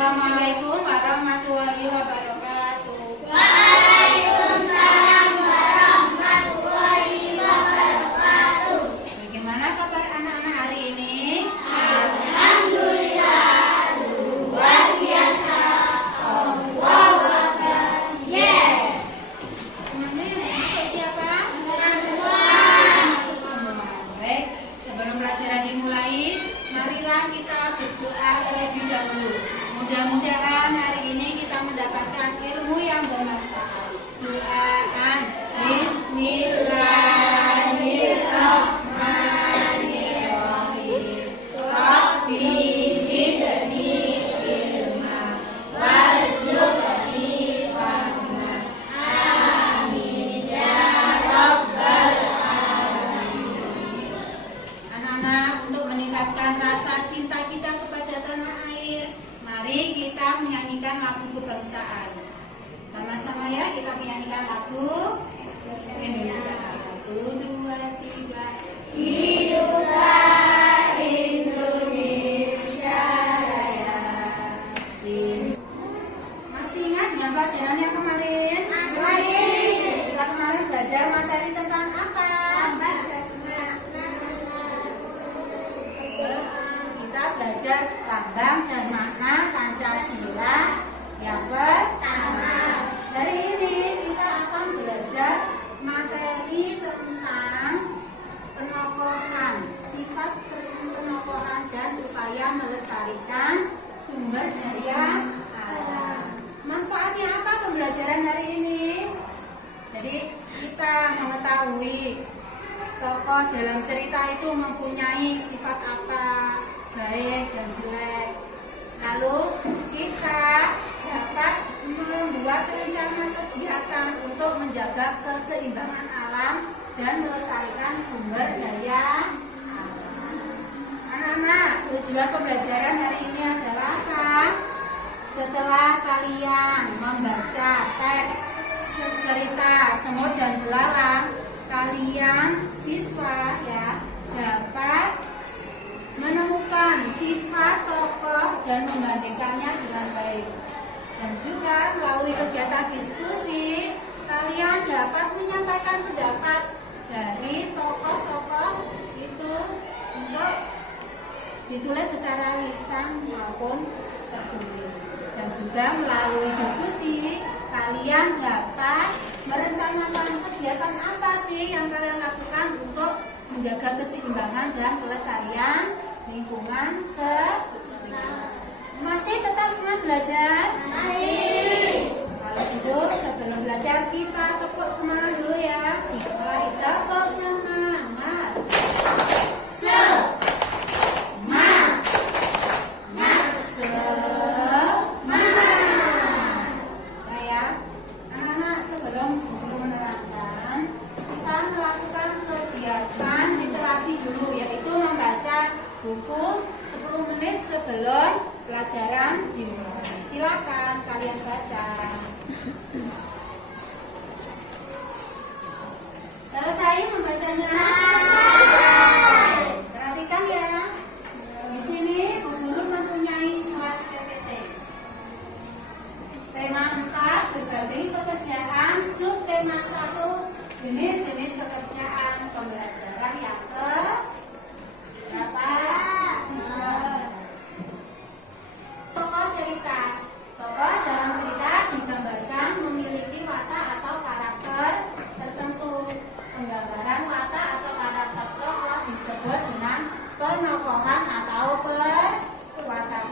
Assalamualaikum warahmatullahi wabarakatuh. Waalaikumsalam warahmatullahi wabarakatuh. Bagaimana kabar anak-anak hari ini? Alhamdulillah, luar biasa. Allahu Akbar. Yes. Semuanya masuk siapa? Semua. Masuk semua. Baik, sebelum pelajaran dimulai, marilah kita berdoa terlebih dahulu. Mudah-mudahan hari ini kita mendapatkan ilmu yang bermanfaat. Doaan. Bismillahirrahmanirrahim. Rabbi zidni ilma warzuqni fahma. Amin ya rabbal alamin. Anak-anak, untuk meningkatkan rasa cinta kita kepada tanah air, mari kita menyanyikan lagu kebangsaan. Sama-sama ya, kita menyanyikan lagu Indonesia. 1, 2, 3. Hiduplah Indonesia Raya. Masih ingat dengan pelajaran yang kemarin? Masih. Kita kemarin belajar materi tentang apa? Kita belajar lambang dan makna Pancasila yang pertama. Hari ini kita akan belajar materi tentang penokohan, sifat penokohan dan upaya melestarikan sumber daya alam. Manfaatnya apa pembelajaran hari ini? Jadi kita mengetahui tokoh dalam cerita itu mempunyai sifat apa, baik dan jelek. Lalu kita dapat membuat rencana kegiatan untuk menjaga keseimbangan alam dan melestarikan sumber daya alam. Anak-anak, tujuan pembelajaran hari ini adalah apa? Setelah kalian membaca teks cerita semut dan belalang, kalian siswa ya dapat menemukan sifat tokoh dan membandingkannya dengan baik. Dan juga melalui kegiatan diskusi, kalian dapat menyampaikan pendapat dari tokoh-tokoh itu untuk ditulis secara lisan maupun tertulis. Dan juga melalui diskusi, kalian dapat merencanakan kegiatan apa sih yang kalian lakukan untuk menjaga keseimbangan dan kelestarian lingkungan sekitar. Masih tetap semangat belajar? Masih. Kalau gitu sebelum belajar kita tepuk semangat dulu ya. Mulai tepuk semangat. Buku 10 menit sebelum pelajaran dimulai. Silakan kalian baca. Selesai membacanya? Perhatikan ya. Di sini Bu Guru mempunyai slide PPT. Tema 4 berbagai pekerjaan, subtema 1 jenis-jenis pekerjaan pembelajaran yang tokoh cerita. Tokoh dalam cerita digambarkan memiliki watak atau karakter tertentu. Penggambaran watak atau karakter tokoh disebut dengan penokohan atau perwatakan.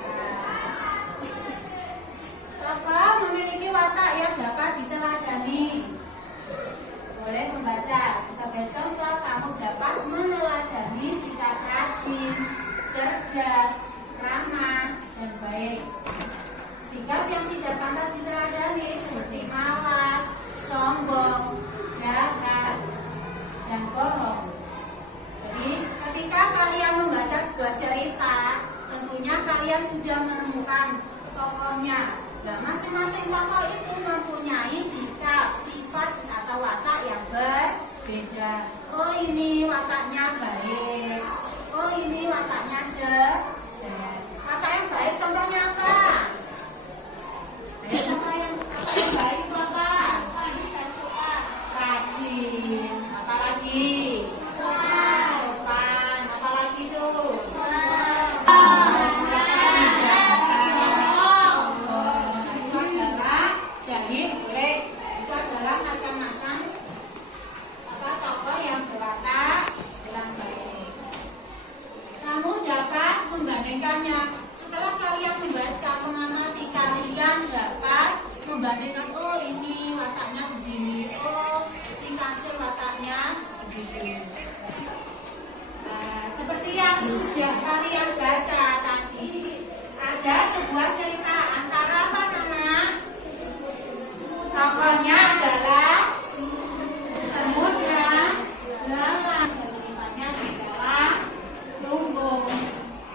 Tokoh memiliki watak yang dapat diteladani. Boleh membaca. Sebagai contoh, kamu dapat meneladani sikap rajin, cerdas, ramah, dan baik. Sikap yang tidak pantas diteladani seperti malas, sombong, jahat, dan bohong. Jadi ketika kalian membaca sebuah cerita, tentunya kalian sudah menemukan tokohnya. Dan masing-masing tokoh itu mempunyai sikap, sifat, atau watak yang berbeda. Oh, ini wataknya baik. Oh, ini wataknya jahat. Watak yang baik contohnya apa? membandingkan, oh ini wataknya begini, oh si kancil wataknya begini. Nah, seperti yang sudah kalian baca tadi, ada sebuah cerita antara apa Nana? Tokohnya adalah semut dan belalang, kelimpahannya di bawah lumbung.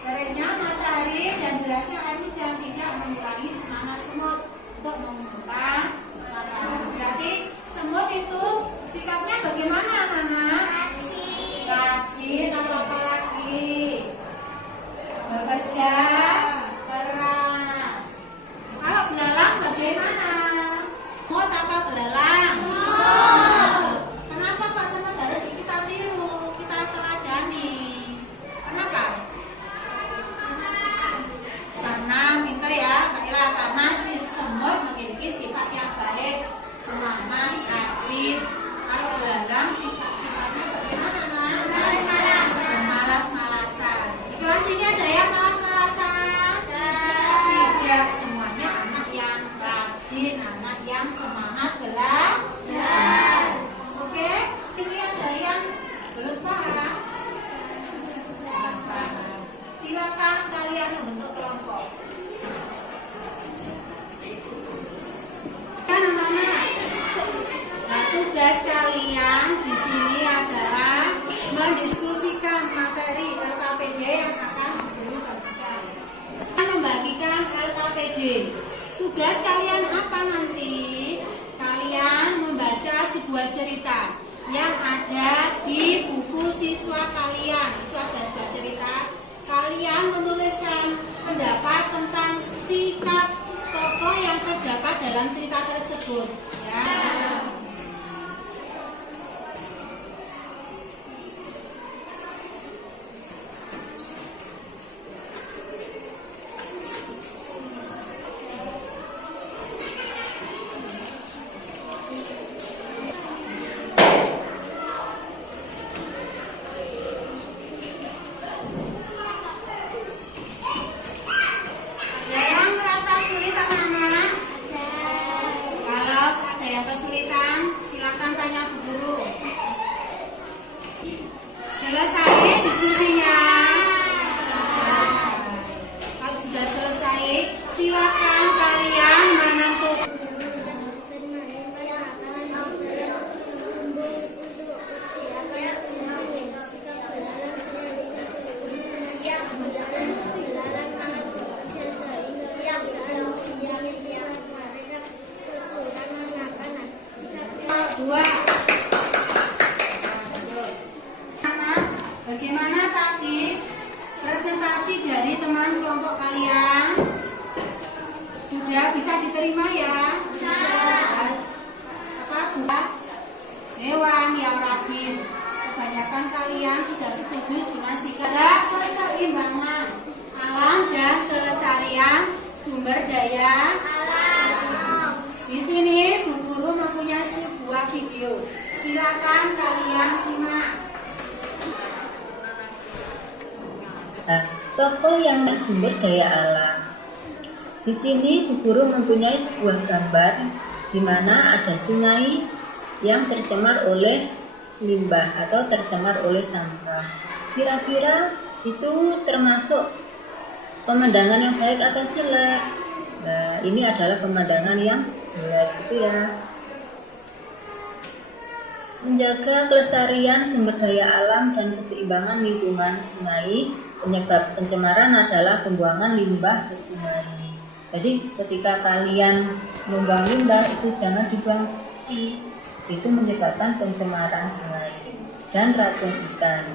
Teriknya matahari dan derasnya air hujan tidak mengurangi semangat semut untuk mengumpulkan makanan. Berarti semut itu sikapnya bagaimana Nana? Rajin atau apa lagi? Bekerja keras. Kalau belalang bagaimana? Semut apa belalang? Kenapa Pak semut harus kita tiru, kita teladani? Kenapa? Karena pintar ya Kak Ila, karena si semut memiliki sifat yang baik, semangat, rajin. Kalau belalang sifatnya bagaimana Nak? Malas-malasan. Di kelas ini ada yang malas-malasan? Tidak, semuanya anak yang rajin, anak yang semangat belajar. Oke, ini ada yang belum paham? Silakan kalian membentuk kelompok. Ya, anak-anak. Nah, tugas kalian di sini adalah mendiskusikan materi LKPD yang akan guru bagikan. Membagikan LKPD. Tugas kalian apa nanti? Kalian membaca sebuah cerita yang ada di buku siswa kalian. Itu ada sebuah cerita. Kalian menuliskan pendapat tentang sikap tokoh yang terdapat dalam cerita tersebut. Ya. Yang merasa sulit anak-anak? Kalau ada yang kesulitan, silakan tanya Bu Guru. Selesai diskusinya? Kalau sudah selesai, silakan kalian menentukan. Dua. Bagaimana tadi presentasi dari teman kelompok kalian? Sudah bisa diterima ya? Apa buat hewan yang rajin? Kebanyakan kalian sudah setuju dengan sikap keseimbangan alam dan kelestarian sumber daya alam. Di sini Bu Guru mempunyai sebuah video. Silakan kalian simak. Tokoh yang sumber daya alam. Di sini Bu Guru mempunyai sebuah gambar di mana ada sungai yang tercemar oleh limbah atau tercemar oleh sampah. Kira-kira itu termasuk pemandangan yang baik atau jelek? Nah, ini adalah pemandangan yang jelek, gitu ya. Menjaga kelestarian sumber daya alam dan keseimbangan lingkungan sungai, penyebab pencemaran adalah pembuangan limbah ke sungai. Jadi ketika kalian membuang limbah itu jangan dibuang di, itu menyebabkan pencemaran sungai dan racun ikan.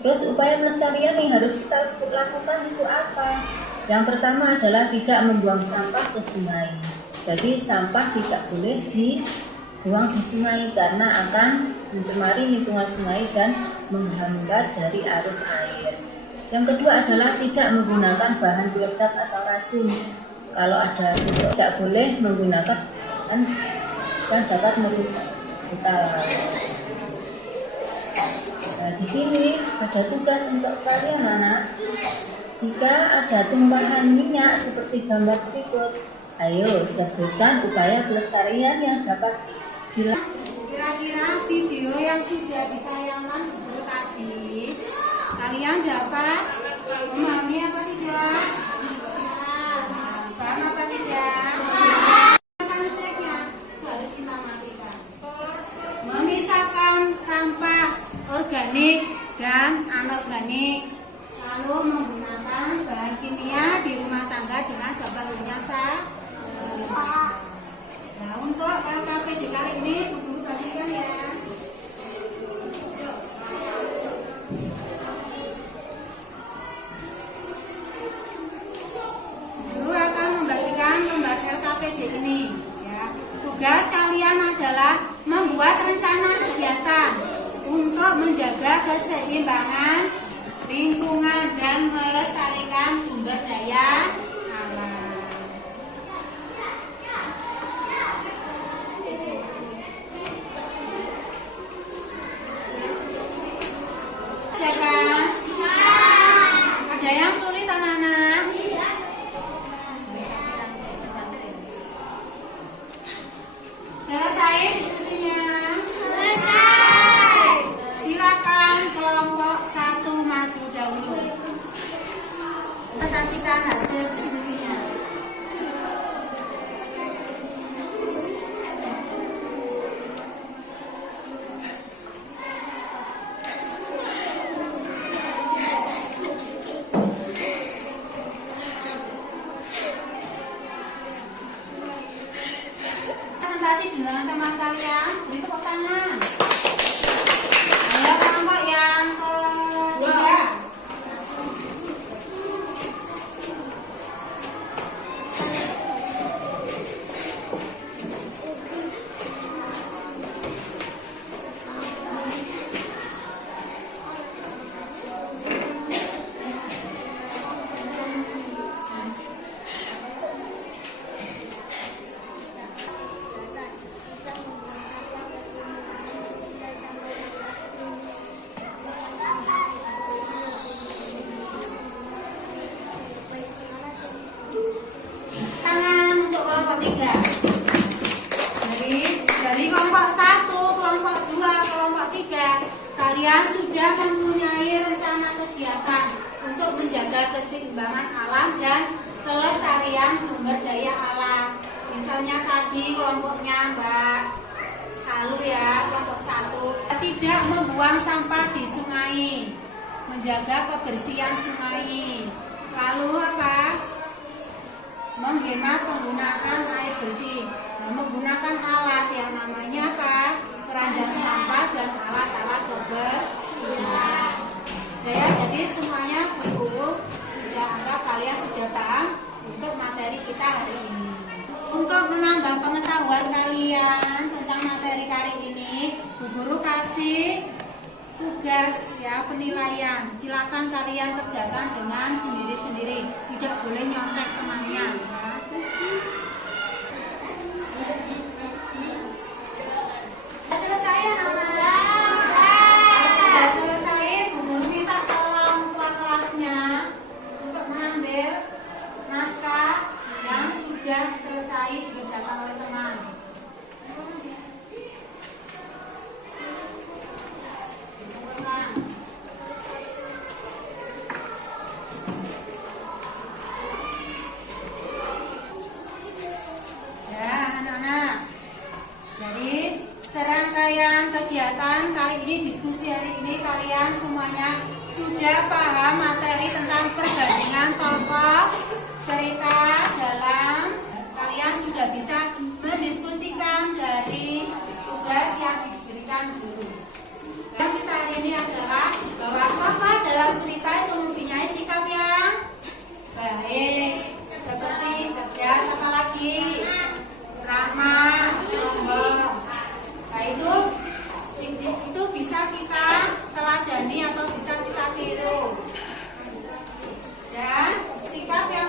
Terus upaya pelestarian yang harus kita lakukan itu apa? Yang pertama adalah tidak membuang sampah ke sungai. Jadi sampah tidak boleh dibuang di sungai karena akan mencemari lingkungan sungai dan menghambat dari arus air. Yang kedua adalah tidak menggunakan bahan peledak atau racun. Kalau ada tidak boleh menggunakan dan dapat merusak vital. Nah, di sini ada tugas untuk kalian anak. Jika ada tumpahan minyak seperti gambar berikut, Ayo sebutkan upaya pelestarian yang dapat dilakukan. Kira-kira video yang sudah ditayangkan guru tadi, kalian dapat memahami apa tidak? Paham apa tidak? Listriknya harus kita matikan. Memisahkan sampah organik dan anorganik, lalu menggunakan bahan kimia di rumah tangga dengan seperlunya Nah, untuk LKPD kali ini guru bagikan ya. Guru akan membagikan lembar LKPD ini ya. Tugas kalian adalah membuat rencana kegiatan untuk menjaga keseimbangan lingkungan dan melestarikan sumber daya alam. Ada yang sulit anak-anak? Selesai diskusinya? Selesai. Silakan kelompok 1 maju dahulu. Presentasikan hasil diskusinya. Presentasi dengan teman kalian, beri tepuk tangan. Ayo kelompok yang ketiga. Tangan untuk kelompok 3. Dari kelompok 1, kelompok 2, kelompok 3, kalian sudah mempunyai rencana kegiatan untuk menjaga keseimbangan alam dan kelestarian sumber daya alam. Misalnya tadi kelompoknya Mbak Salu ya, kelompok 1, tidak membuang sampah di sungai, menjaga kebersihan sungai. Lalu apa? Menghemat penggunaan air bersih, menggunakan alat yang namanya apa? Keranjang sampah dan alat-alat kebersihan. Ya, jadi semuanya buku sudah anggap kalian sudah paham untuk materi kita hari ini. Untuk menambah pengetahuan kalian tentang materi kali ini, Bu Guru kasih tugas ya, penilaian. Silakan kalian kerjakan dengan sendiri-sendiri, tidak boleh nyontek temannya ya. Selesai ya anak-anak? Sudah selesai, Bu Guru minta tolong ketua kelasnya untuk mengambil naskah yang sudah selesai dikerjakan oleh teman. Ya, anak-anak. Jadi serangkaian kegiatan kali ini, diskusi hari ini, kalian semuanya sudah paham materi tentang perbandingan tokoh cerita dalam. Kalian sudah bisa mendiskusikan dari tugas yang diberikan guru. Dan kita hari ini adalah bahwa tokoh dalam cerita itu mempunyai sikap yang baik, seperti cerdas, apa lagi, ramah, sombong. Nah itu bisa kita teladani atau bisa kita tiru. Dan sikap yang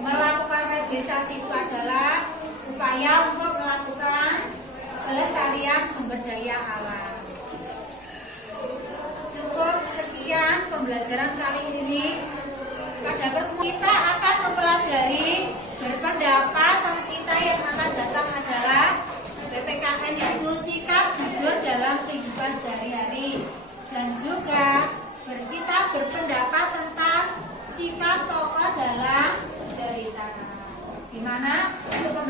Melakukan regenerasi itu adalah upaya untuk melakukan pelestarian sumber daya alam. Cukup sekian pembelajaran kali ini. Pada pertemuan kita akan mempelajari berpendapat, topik kita yang akan datang adalah PPKN, yaitu sikap jujur dalam kehidupan sehari-hari, dan juga kita berpendapat tentang sifat tokoh dalam cerita. Gimana untuk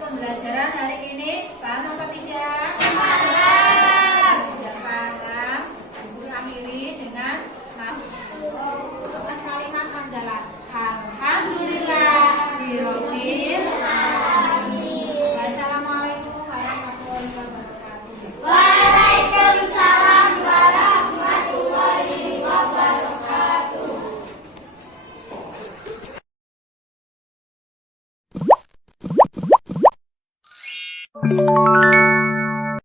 pembelajaran hari ini? Paham apa tidak? Paham. Sudah paham? Ibu akhiri dengan kalimat andalan. Alhamdulillah birobbil alamin. Wassalamualaikum warahmatullahi wabarakatuh. Waalaikumsalam warahmatullahi wabarakatuh.